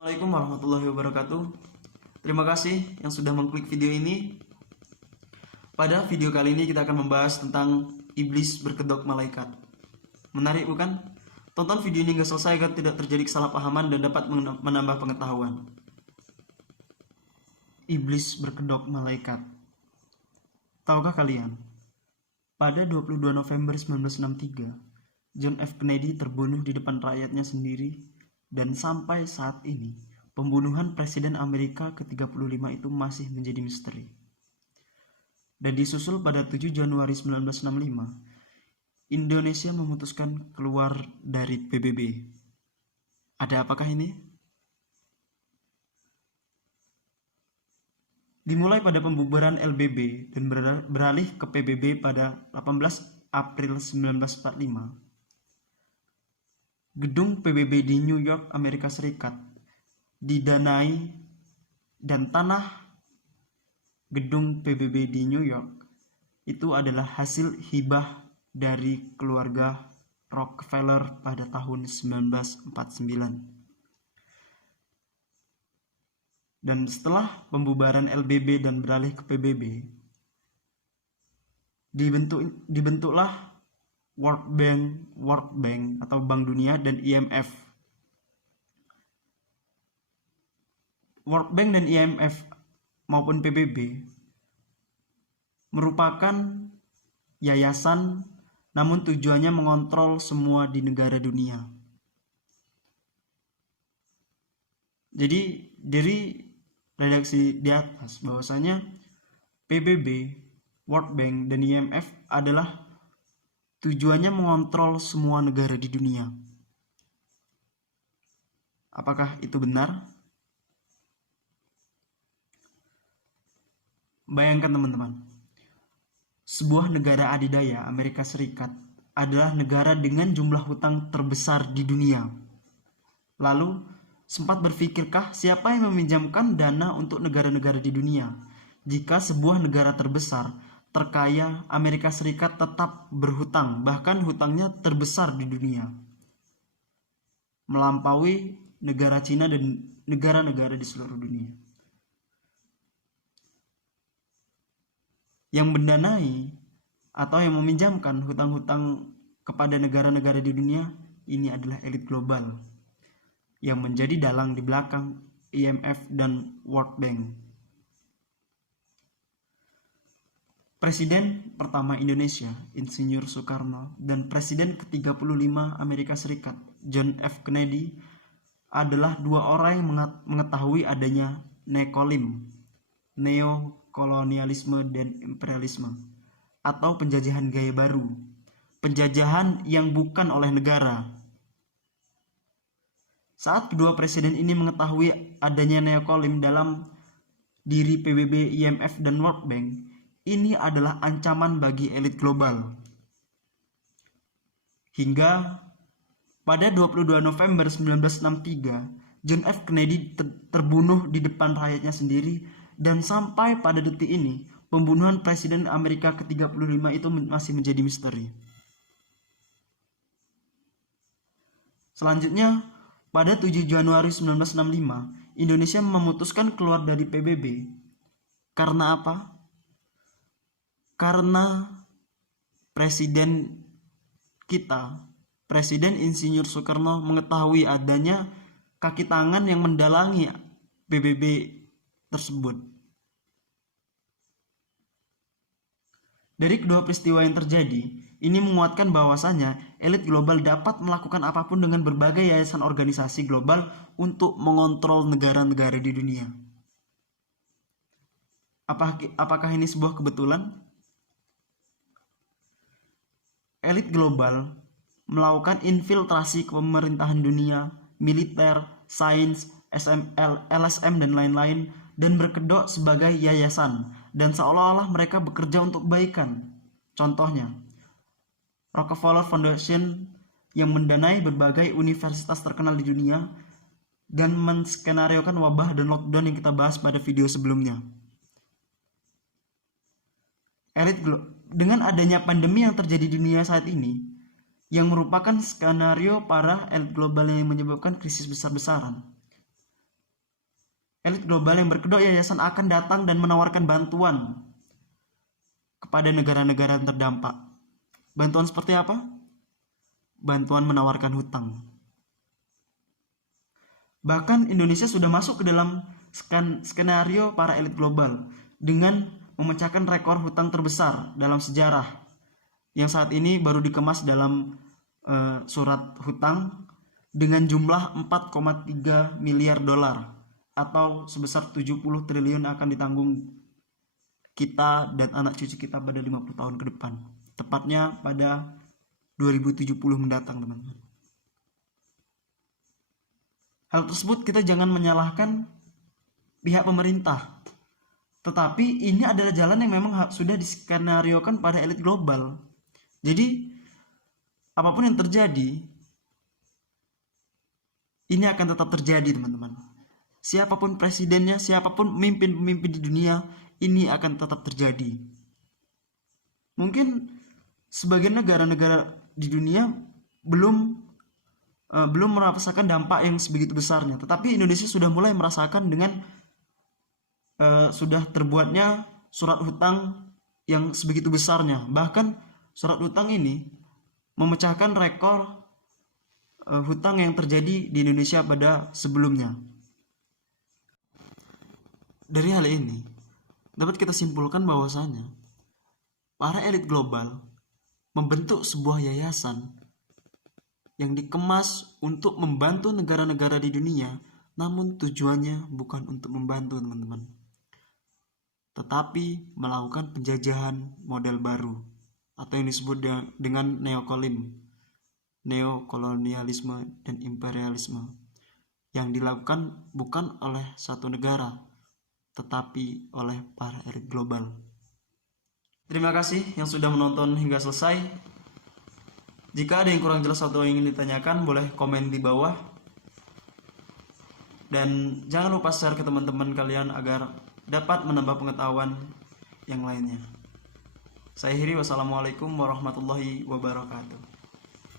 Assalamualaikum warahmatullahi wabarakatuh. Terima kasih yang sudah mengklik video ini. Pada video kali ini kita akan membahas tentang iblis berkedok malaikat. Menarik bukan? Tonton video ini hingga selesai agar tidak terjadi kesalahpahaman dan dapat menambah pengetahuan. Iblis berkedok malaikat. Tahukah kalian? Pada 22 November 1963, John F. Kennedy terbunuh di depan rakyatnya sendiri. Dan sampai saat ini, pembunuhan Presiden Amerika ke-35 itu masih menjadi misteri. Dan disusul pada 7 Januari 1965, Indonesia memutuskan keluar dari PBB. Ada apakah ini? Dimulai pada pembubaran LBB dan beralih ke PBB pada 18 April 1945. Gedung PBB di New York, Amerika Serikat, didanai dan tanah gedung PBB di New York itu adalah hasil hibah dari keluarga Rockefeller pada tahun 1949. Dan setelah pembubaran LBB dan beralih ke PBB, dibentuklah World Bank atau Bank Dunia dan IMF. World Bank dan IMF maupun PBB merupakan yayasan, namun tujuannya mengontrol semua di negara dunia. Jadi dari redaksi di atas bahwasanya PBB, World Bank dan IMF adalah tujuannya mengontrol semua negara di dunia. Apakah itu benar? Bayangkan teman-teman, sebuah negara adidaya Amerika Serikat adalah negara dengan jumlah hutang terbesar di dunia. Lalu, sempat berpikirkah siapa yang meminjamkan dana untuk negara-negara di dunia? Jika sebuah negara terbesar terkaya Amerika Serikat tetap berhutang, bahkan hutangnya terbesar di dunia, melampaui negara Cina dan negara-negara di seluruh dunia. Yang mendanai atau yang meminjamkan hutang-hutang kepada negara-negara di dunia ini adalah elit global yang menjadi dalang di belakang IMF dan World Bank. Presiden pertama Indonesia, Insinyur Soekarno, dan Presiden ke-35 Amerika Serikat, John F. Kennedy, adalah dua orang yang mengetahui adanya neokolonialisme dan imperialisme, atau penjajahan gaya baru, penjajahan yang bukan oleh negara. Saat kedua presiden ini mengetahui adanya neokolim dalam diri PBB, IMF, dan World Bank, ini adalah ancaman bagi elit global. Hingga pada 22 November 1963, John F. Kennedy terbunuh di depan rakyatnya sendiri, dan sampai pada detik ini, pembunuhan Presiden Amerika ke-35 itu masih menjadi misteri. Selanjutnya, pada 7 Januari 1965, Indonesia memutuskan keluar dari PBB. Karena apa? Karena presiden kita, Presiden Insinyur Soekarno, mengetahui adanya kaki tangan yang mendalangi PBB tersebut. Dari kedua peristiwa yang terjadi, ini menguatkan bahwasanya elit global dapat melakukan apapun dengan berbagai yayasan organisasi global untuk mengontrol negara-negara di dunia. Apakah ini sebuah kebetulan? Elit global melakukan infiltrasi ke pemerintahan dunia, militer, sains, LSM, dan lain-lain, dan berkedok sebagai yayasan, dan seolah-olah mereka bekerja untuk kebaikan. Contohnya, Rockefeller Foundation yang mendanai berbagai universitas terkenal di dunia dan menskenariokan wabah dan lockdown yang kita bahas pada video sebelumnya. Dengan adanya pandemi yang terjadi di dunia saat ini, yang merupakan skenario para elit global yang menyebabkan krisis besar-besaran, elit global yang berkedok yayasan akan datang dan menawarkan bantuan kepada negara-negara yang terdampak. Bantuan seperti apa? Bantuan menawarkan hutang. Bahkan Indonesia sudah masuk ke dalam skenario para elit global dengan memecahkan rekor hutang terbesar dalam sejarah yang saat ini baru dikemas dalam surat hutang dengan jumlah 4,3 miliar dolar atau sebesar 70 triliun akan ditanggung kita dan anak cucu kita pada 50 tahun ke depan, tepatnya pada 2070 mendatang, teman-teman. Hal tersebut kita jangan menyalahkan pihak pemerintah, tetapi ini adalah jalan yang memang sudah diskenariokan pada elit global. Jadi apapun yang terjadi, ini akan tetap terjadi, teman-teman. Siapapun presidennya, siapapun pemimpin-pemimpin di dunia, ini akan tetap terjadi. Mungkin sebagian negara-negara di dunia belum merasakan dampak yang sebegitu besarnya, tetapi Indonesia sudah mulai merasakan dengan sudah terbuatnya surat hutang yang sebegitu besarnya. Bahkan surat hutang ini memecahkan rekor hutang yang terjadi di Indonesia pada sebelumnya. Dari hal ini dapat kita simpulkan bahwasanya para elit global membentuk sebuah yayasan yang dikemas untuk membantu negara-negara di dunia, namun tujuannya bukan untuk membantu, teman-teman, tetapi melakukan penjajahan model baru atau yang disebut dengan neokolonialisme dan imperialisme yang dilakukan bukan oleh satu negara tetapi oleh para elit global. Terima kasih yang sudah menonton hingga selesai. Jika ada yang kurang jelas atau ingin ditanyakan, boleh komen di bawah. Dan jangan lupa share ke teman-teman kalian agar dapat menambah pengetahuan yang lainnya. Saya akhiri, wassalamualaikum warahmatullahi wabarakatuh.